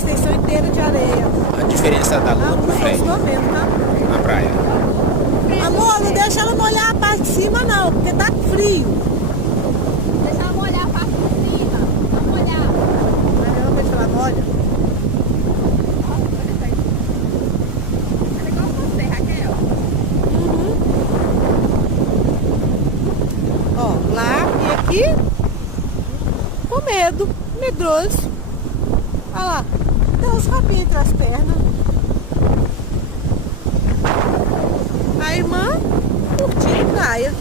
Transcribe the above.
extensão inteira de areia. A diferença da lua pro prédio Gostou mesmo, tá? na praia. Amor, não deixa ela molhar a parte de cima não, porque tá frio. Deixa ela molhar a parte de cima. Vamos molhar. Não, deixa ela molha. É igual você, Raquel. Ó, lá e aqui, com medo, medroso. Olha lá, tem uns rabinhos entre as pernas. A irmã curtindo praia.